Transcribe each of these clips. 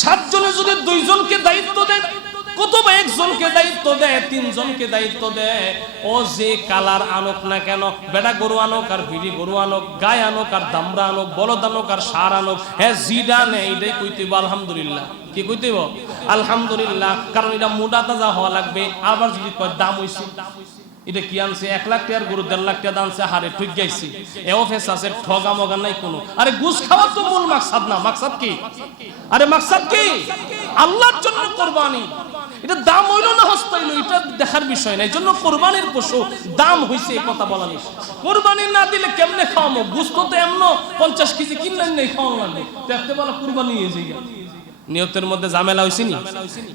সাতজনে যদি দুইজনকে দায়িত্ব দেয় কতবা একজনকে দায়িত্ব দেয়, তিনজনকে দায়িত্ব দেয়। ও যে কালার আনক না কেন, বেড়া গরু আনক আর ভিড়ি গরু আনক গায়ে আনক আর দামড়া আনক, বলদ আনক আর সার আনক হ্যাঁ জিডা নেই, এটাই কইতেইব আলহামদুলিল্লাহ। কি কইতেইব আলহামদুলিল্লাহ, কারণ এটা মোটা তাজা হওয়া লাগবে। আবার যদি কয় দাম হইছে এটা কি আনছে? এক লাখ টাকার গরু, দেড় লাখ টাকা দানছে হারে ঠিক গাইছি এ অফিস আছে, ঠগা মগা নাই কোনো। আরে ঘুষ খাওয়া তো মূল মাকসাদ না। মাকসাদ কি? আরে মাকসাদ কি? আল্লাহর জন্য কোরবানি। এটা দাম হইল না হস্ত হইল? এটা দেখার বিষয় না। এই জন্য কোরবানির পশু দাম হইছে, এই কথা বলা নিস কোরবানি না দিলে কেমনে খাওয়াবো গুস্ত তো এমন পঞ্চাশ কেজি কিনলেন নেই খাওয়ানো লাগবে দেখতে বলা কোরবানি নিয়ে যাই নিয়তের মধ্যে ঝামেলা হয়েছে নি?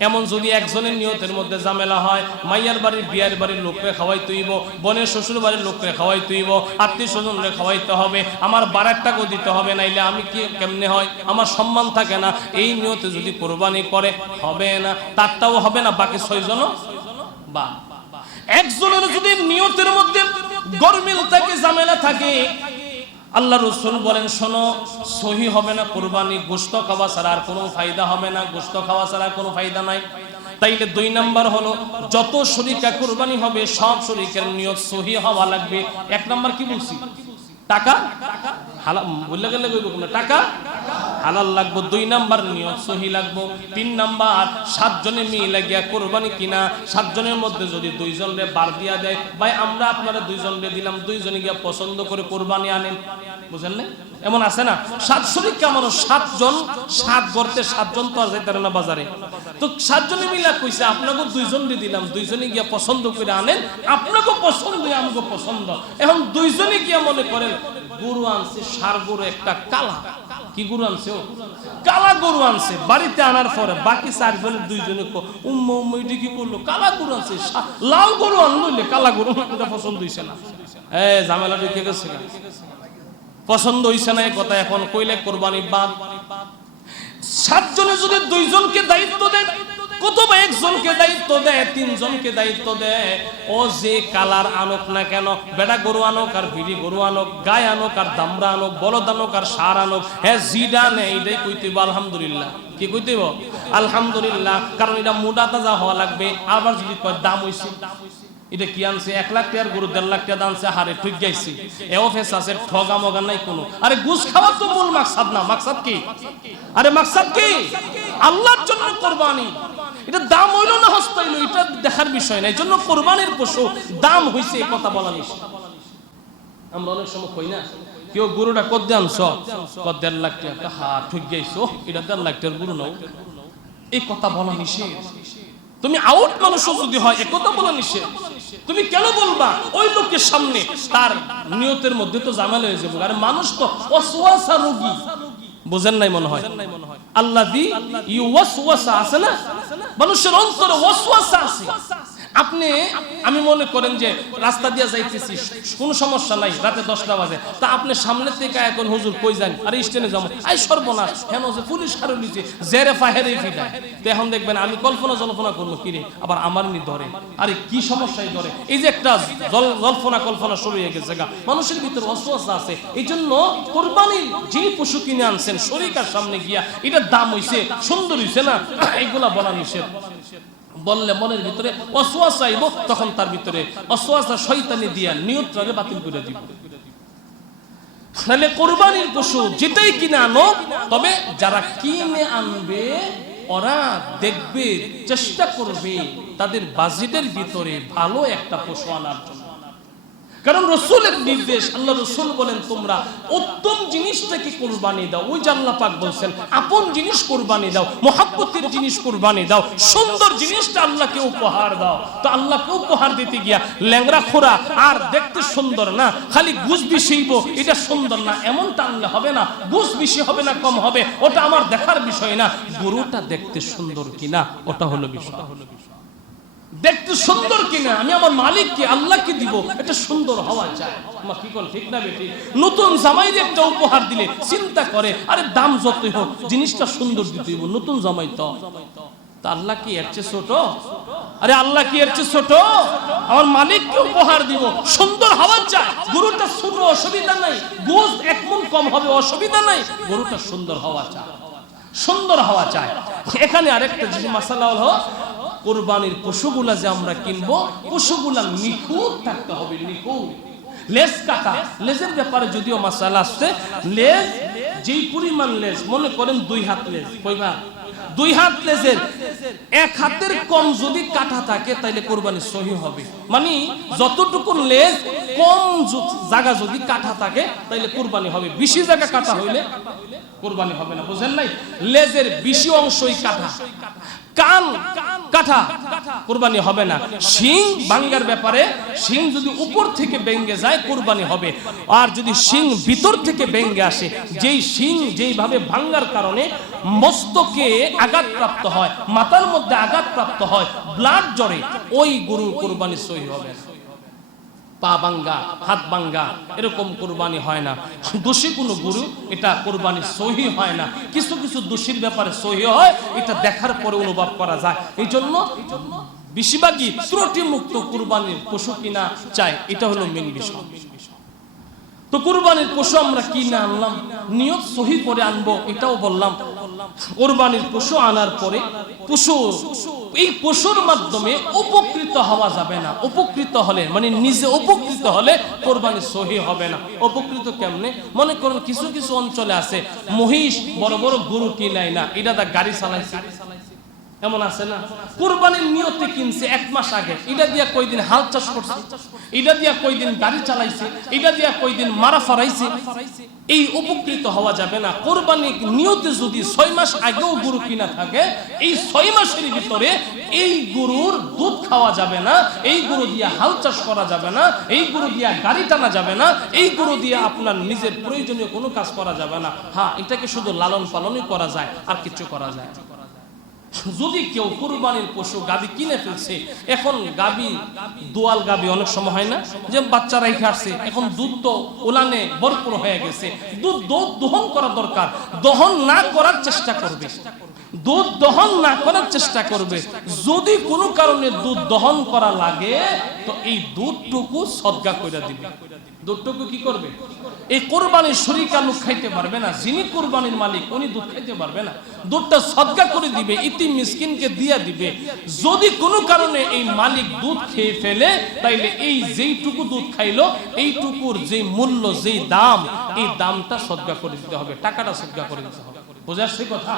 এমন যদি একজনের নিয়তের মধ্যে ঝামেলা হয়, মাইয়ার বাড়ির, বিয়ার বাড়ির লোককে খাওয়াই তুইব বোনের শ্বশুর বাড়ির লোককে খাওয়াই তুইব আত্মীয় স্বজনরে খাওয়াইতে হবে, আমার বারাকটাকেও দিতে হবে, নাইলে আমি কি, কেমনে হয়? আমার সম্মান থাকে না, এই নিয়তে যদি কোরবানি করে, হবে না, তারটাও হবে না, বাকি ছয়জনও বা। একজনের যদি নিয়তের মধ্যে গরমিল থাকে, ঝামেলা থাকে আল্লাহ রসুল বলেন শোনো সহি হবে না কোরবানি গোস্ত খাওয়া ছাড়া আর কোনো ফায়দা হবে না গোস্ত খাওয়া ছাড়া কোনো ফায়দা নাই তাইলে দুই নাম্বার হলো যত শরিকা কোরবানি হবে সব শরীরের নিয়ত সহি হওয়া লাগবে এক নাম্বার কি বলছি টাকা হালা বললে গেলে টাকা হালাল লাগবো, দুই নাম্বার নিয়ত সহি লাগবো, তিন নাম্বার সাতজনে মিলে লাগিয়া কোরবানি কিনা, সাতজনের মধ্যে যদি দুইজন রে বার দিয়া দেয়, ভাই আমরা আপনারা দুইজন রে দিলাম, দুইজনে গিয়া পছন্দ করে কোরবানি আনেন। বুঝলেন না এমন আছে না? সাত শরীর কেমন সাতজন, সাত গর্তে সাতজন তো আর যাইতে পারে না বাজারে। তো সাতজনে মিলা কইছে, আপনাকে দুইজন দিয়ে দিলাম, দুইজনে গিয়া পছন্দ করে আনেন, আপনাকে পছন্দ, আমাকে পছন্দ। এখন দুইজনে গিয়া মনে করেন, গরু আনছে, সার গরু একটা কালা। কি গরু আনছে ও? কালা গরু আনছে। বাড়িতে আনার পরে বাকি চারজনের দুইজনে উম্ম উম্ম, এটি কি করল? কালা গরু আনছে লাল গরু আনলো কালা গরু এটা পছন্দ হইছে না। এ, ঝামেলা ঢুকে গেছে পছন্দ হইছে না এই কথা, এখন কইলে কোরবানি বাদ। সাতজনে যদি দুইজনকে দায়িত্ব দেয় কতবা একজনকে দায়িত্ব দেয়, তিনজনকে দায়িত্ব দেয়। ও যে কালার আনক না কেন, বেড়া গরু আনক আর ভিড়ি গরু আনক গায়ে আনক আর দামড়া আনক, বলদ আনক আর সার আনক হ্যাঁ জিডা নেই এটাই কইতেইব আলহামদুলিল্লাহ। কি কইতেইব আলহামদুলিল্লাহ, কারণ এটা মোটা তাজা হওয়া লাগবে। আবার যদি কয় দাম হইছে, এটা কি আনছে? এক লাখ টাকার গরু, দেড় লাখ টাকা দানছে হারে ঠিক গাইছি। এ অফিস আছে, ঠগা মগা নাই কোনো। আরে ঘুষ খাওয়া তো মূল মাকসাদ না, মাকসাদ কি? আরে মাকসাদ কি? আল্লাহর জন্য কোরবানি। এটা দাম হইল না হস্ত হইল এটা দেখার বিষয় না। এই জন্য কোরবানির পশু দাম হইছে এই কথা বলা নিষেধ। আমরা অনেক সময় কই না, কেউ গরুটা কত দিয়ে আনছ কত দেড় লাখ টাকা হা, ঠিক গাইছো এটা দেড় লাখ টাকার গরু নাও। এই কথা বলা নিষেধ। তুমি আউট মানুষ যদি হয় একথা বলা নিষেধ। তুমি কেন বলবা? ওই লোকের সামনে। তার নিয়তের মধ্যে তো জামাল হয়ে যাবে। আরে মানুষ তো অসুয়াশা রোগী। বোঝেন নাই মনে হয়। আল্লাহ দি ইউ ওয়াসওয়াসা আছে না? মানুষের অন্তরে ওয়াসওয়াসা আছে। আপনি, আমি মনে করেন যে রাস্তা দিয়ে যাইতেছি, কোনো সমস্যা নাই, রাতে দশটা বাজে। তা আপনি সামনে থেকে এখন হুজুর কই যান? আর, স্টেনে যাব। আই সর্বনাশ। হেন যে পুলিশ কারও নিচে, জেরে ফাহেরে এখন দেখবেন আমি কল্পনা জল্পনা করব, কিরে, আবার আমার নি ধরে। আরে, কি সমস্যায় ধরে? এই যে একটা জল, জল্পনা কল্পনা শুরু হয়ে গেছে গা। মানুষের ভিতরে অসুস্থ আছে। এই জন্য কোরবানির যে পশু কিনে আনছেন, শরীকার সামনে গিয়া, এটার দাম হইছে, সুন্দর হইছে না? এইগুলা বলা নিষেধ। বললে মনের ভিতরে অসুয়াস আইব, তখন তার ভিতরে অসুয়াসা শয়তানি দিয়া নিয়ন্ত্রণে বাতিল করে দিব। তাহলে কোরবানির পশু জিতেই কিনে আনো, তবে যারা কিনে আনবে, ওরা দেখবে, চেষ্টা করবে তাদের বাজেটের ভিতরে ভালো একটা পশু আনার জন্য। কারণ রসুলের নির্দেশ, আল্লাহ রসুল বলেন তোমরা, উত্তম জিনিসটাকে কোরবানি দাও। ওই যে আল্লাহ পাক বলছেন, আপন জিনিস কোরবানি দাও, মহাব্বতের জিনিস কোরবানি দাও, সুন্দর জিনিসটা আল্লাহকে উপহার দাও। তো আল্লাহকে উপহার দিতে গিয়া ল্যাংরা খোরা আর দেখতে সুন্দর না, খালি গুজ বিষইব এটা সুন্দর না এমন টানলে হবে না গুজ বেশি হবে না, কম হবে, ওটা আমার দেখার বিষয় না। গরুটা দেখতে সুন্দর কিনা, ওটা হলো বিষয়। দেখতে সুন্দর কিনা, আমি আমার মালিককে, আল্লাহকে দিব, এটা সুন্দর হওয়া চাই আমার কি কোন, ঠিক না বেটি? নতুন জামাই একটা উপহার দিলে, চিন্তা করে, আরে দাম যতই হোক, জিনিসটা সুন্দর দিতে হইব, নতুন জামাই তো। আল্লাহ কি এর চেয়ে ছোট? আরে আল্লাহ কি এর চেয়ে ছোট? আমার মালিককে উপহার দিব, সুন্দর হওয়া চাই গরুটা ছোট অসুবিধা নাই। গোস এক মন কম হবে, অসুবিধা নাই। গরুটা সুন্দর হওয়া চাই সুন্দর হওয়া চাই এখানে আরেকটা জিনিস মাসালা হলো কোরবানির পশুগুলা যে আমরা কিনবো, পশুগুলা নিখুঁত থাকতে হবে, নিখুঁত। লেজ কাটা। লেজের ব্যাপারে যদিও মাসালা আসছে লেজ, যেই পরিমাণ লেজ, মনে করেন দুই হাত লেজ কই ভাগ? দুই হাত লেজের, এক হাতের কম যদি কাটা থাকে, তাইলে কোরবানি সহি হবে। মানে যতটুকু লেজ কম জায়গা যদি কাটা থাকে, তাইলে কোরবানি হবে। বেশি জায়গা কাটা হইলে কোরবানি হবে না, বুঝেন নাই? লেজের বেশি অংশই কাটা। কান কাঠা কোরবানি হবে না শিং বাঙ্গার ব্যাপারে, শিং যদি উপর থেকে বেঙ্গে যায়, কোরবানি হবে আর যদি শিং ভিতর থেকে বেঙ্গে আসে, যেই শিং যেইভাবে ভাঙ্গার কারণে মস্তকে আঘাতপ্রাপ্ত হয়, মাথার মধ্যে আঘাতপ্রাপ্ত হয় ব্লাড জ্বরে, ওই গরুর কোরবানি সহি হবে না। পা বাঙ্গা হাত বাঙ্গা এরকম কোরবানি হয় না। দোষী কোনো গুরু এটা কোরবানি সহি হয় না। কিছু কিছু দোষীর ব্যাপারে সহি হয়, এটা দেখার পরে অনুভব করা যায়। এই জন্য বেশিরভাগই ত্রুটি মুক্ত কোরবানির পশু কিনা চাই, এটা হলো মেন বিষয়। তো কুরবানির পশু আমরা কিনে আনলাম, নিয়ত সহি করে আনব, এটাও বললাম। কোরবানির পশু আনার পরে পশু, এই পশুর মাধ্যমে উপকৃত হওয়া যাবে না। উপকৃত হলে মানে নিজে উপকৃত হলে কোরবানি সহি হবে না। উপকৃত কেমনে? মনে করুন, কিছু কিছু অঞ্চলে আছে, মহিষ বড় বড় গরু কিনাই না এটা দা গাড়ি চালাইছে। এমন আছে না? কুরবানির নিয়তে কিনছে এক মাস আগে। এটা দিয়া কয়দিন হাল চাষ করছে? এটা দিয়া কয়দিন গাড়ি চালাইছে? এটা দিয়া কয়দিন মারা ফারাইছে? এই উপকৃত হওয়া যাবে না। কোরবানি নিয়তে যদি ছয় মাস আগেও গরু কিনা থাকে, এই ছয় মাসের ভিতরে এই গরুর দুধ খাওয়া যাবে না, এই গরু দিয়া হাল চাষ করা যাবে না, এই গরু দিয়া গাড়ি টানা যাবে না, এই গরু দিয়া আপনার নিজের প্রয়োজনীয় কোনো কাজ করা যাবে না। হ্যাঁ এটাকে শুধু লালন পালনই করা যায়, আর কিছু করা যায় না। যদি কেউ কুরবানির পশু গাবি কিনে ফেলছে, এখন গাবি, দোয়াল গাবি অনেক সময় হয় না? যে বাচ্চা বাচ্চারাই আসছে, এখন দুধ তো ওলানে ভরপুর হয়ে গেছে। দুধ দহন করা দরকার। দহন না করার চেষ্টা করবে। দুধ দহন না করার চেষ্টা করবে। যদি কোনো কারণে দুধ দহন করা লাগে, তো এই দুধটুকু সদ্গা করে দিবে। দুধটুকু কি করবে? এই কোরবানির শরীরকা লোক খাইতে পারবে না, যিনি কোরবানির মালিক, উনি দুধ খাইতে পারবে না। দুধটা সদ্গা করে দিবে, ইতি মিসকিনকে দিয়া দিবে। যদি কোনো কারণে এই মালিক দুধ খেয়ে ফেলে, তাইলে এই যেইটুকু দুধ খাইলো, এইটুকুর যে মূল্য, যেই দাম, এই দামটা সদ্গা করে দিতে হবে, টাকাটা সদ্গা করে দিতে হবে। বোঝাচ্ছে কথা?